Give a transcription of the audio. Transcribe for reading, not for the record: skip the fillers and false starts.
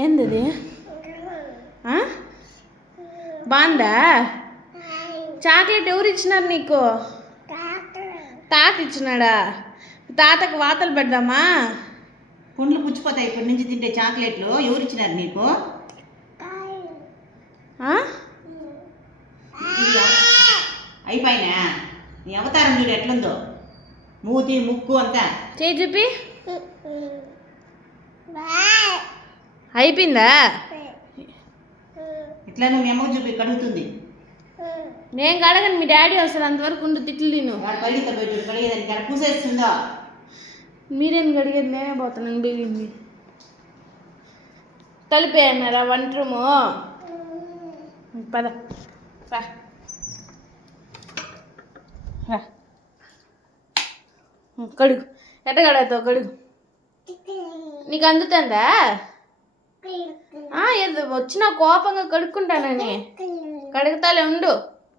ఏంది అది? బాగుందా? చాక్లెట్ ఎవరు ఇచ్చినారు నీకు? తాత ఇచ్చినాడా? తాతకు వాతలు పెడదామా? పుండ్లు పుచ్చిపోతాయి ఇప్పటి నుంచి తింటే చాక్లెట్లు. ఎవరు ఇచ్చినారు నీకు? అయిపోయినా నీ అవతారం చూడు ఎట్లుందో, మూతి ముక్కు అంతా. చేయి చూపి. అయిపోయిందా? ఇట్లా నువ్వు మీ అమ్మకు చూపి కడుగుతుంది. నేను కడగను, మీ డాడీ వస్తారు అంతవరకు ఉండు. తిట్లు తిను. కడిగితే బయట కడిగేదానికి ఇక్కడ పూసేస్తుందో. మీరేం కడిగేది? నేనే పోతాను. బిగింది తలిపేయన్నారా వంట రూము? పద కడుగు. ఎట్ట కడుగుతావు? కడుగు. నీకు అందుతుందా? ఏదో వచ్చిన కోపంగా కడుక్కుంటానని. కడుగుతాలే ఉండు.